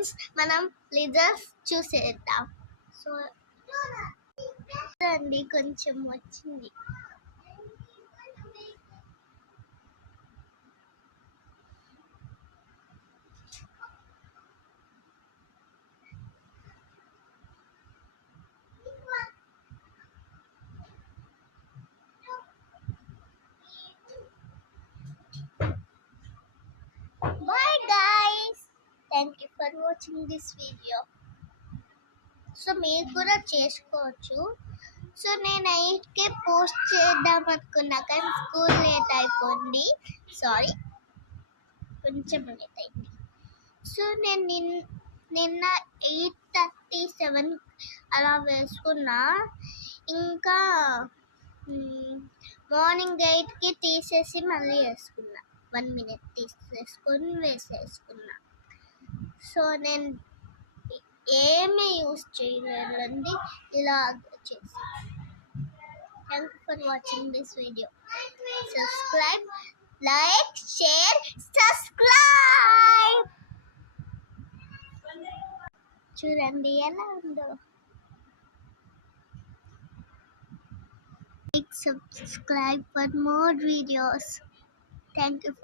Friends, మనం లిజర్స్ చూసేద్దాం. So అండి కొంచెం వచ్చింది. Bye guys, thank you for watching this video. So మీరు కూడా చేసుకోవచ్చు. సో నేను 8కే పోస్ట్ చేద్దాం అనుకున్నా, కానీ స్కూల్ లేట్ అయిపోయింది. సారీ, కొంచెం లేట్ అయింది. సో నేను నిన్న 8:37 అలా వేసుకున్నా. ఇంకా మార్నింగ్ 8కి తీసేసి మళ్ళీ వేసుకున్నా. 1 minute తీసేసుకొని వేసేసుకున్నా. సో నేను ఏమీ యూస్ చేయలేదండి, ఇలా చేసి. Thank you for watching this video. Subscribe, like, share, subscribe. చూడండి ఎలా ఉందో. Like, subscribe for more videos. Thank you for